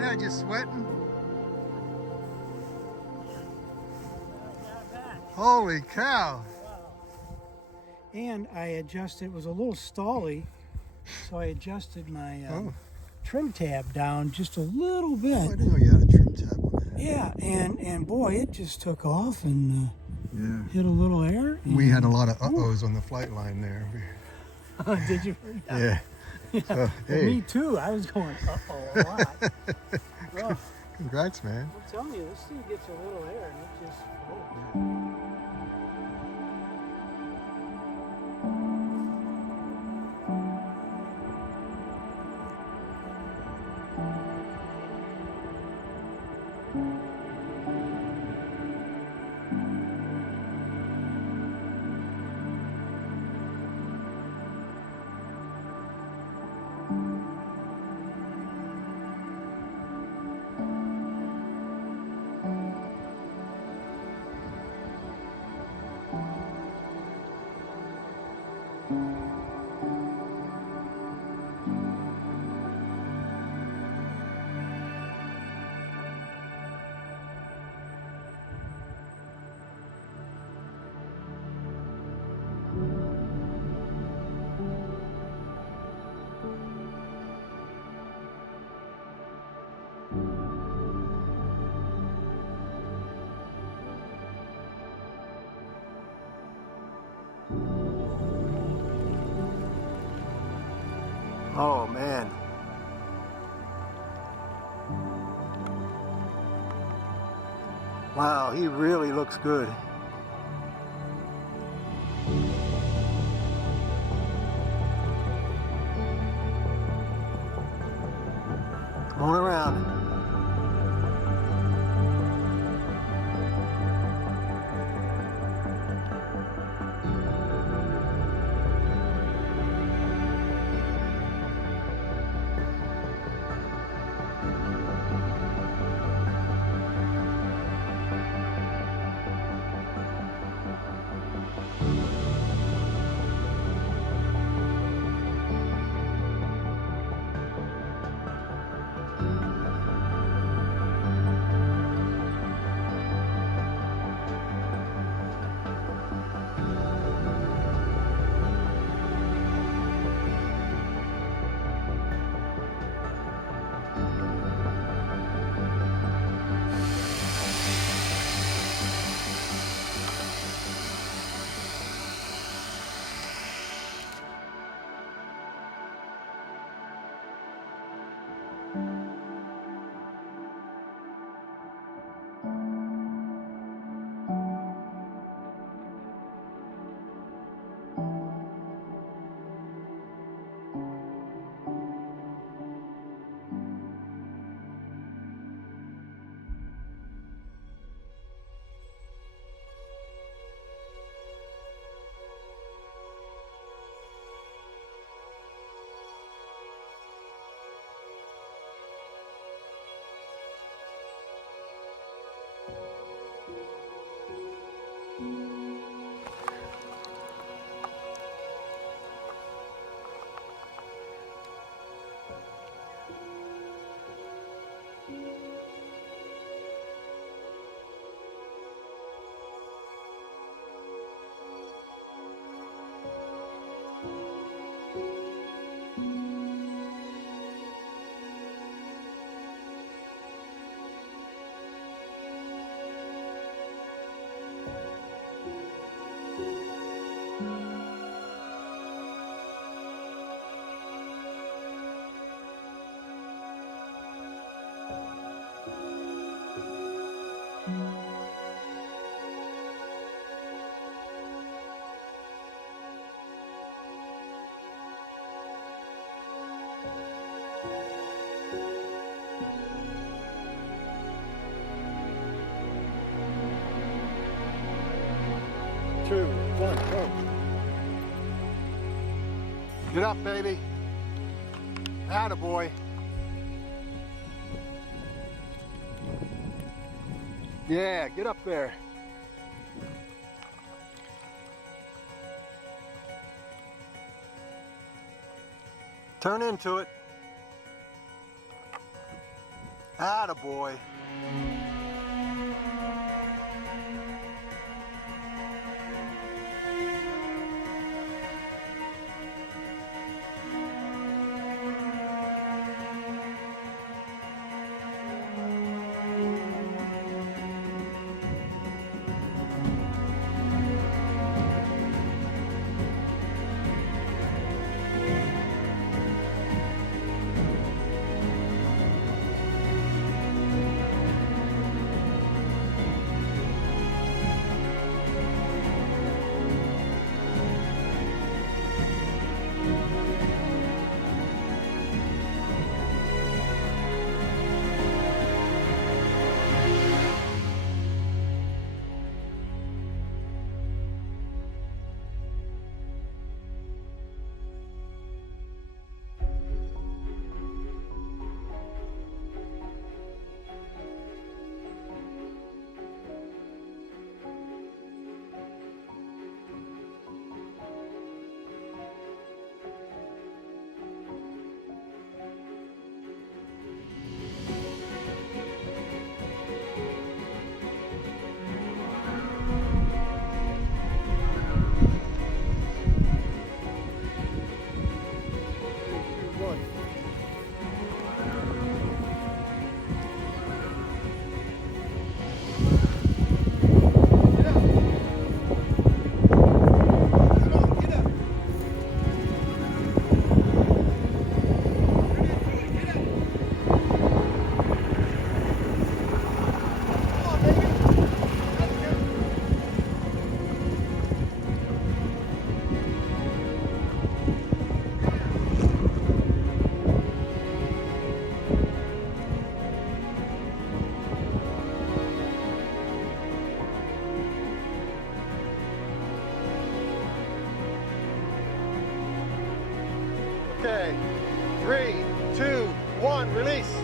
that had you sweating? Holy cow. And I adjusted, it was a little stally, so I adjusted my trim tab down just a little bit. Oh, I didn't know you had a trim tab on there. Yeah, and boy, it just took off and Yeah. hit a little air. We had a lot of uh-ohs on the flight line there. Did you? Yeah. Yeah. So, Well, hey. me too. I was going uh-oh a lot. Well, Congrats, man. I'm telling you, this thing gets a little air and it just floats. Oh, man. Wow, he really looks good. Going around. Two, one, go. Get up, baby. Attaboy. Yeah, get up there. Turn into it. Atta boy. Okay, 3, 2, 1, release.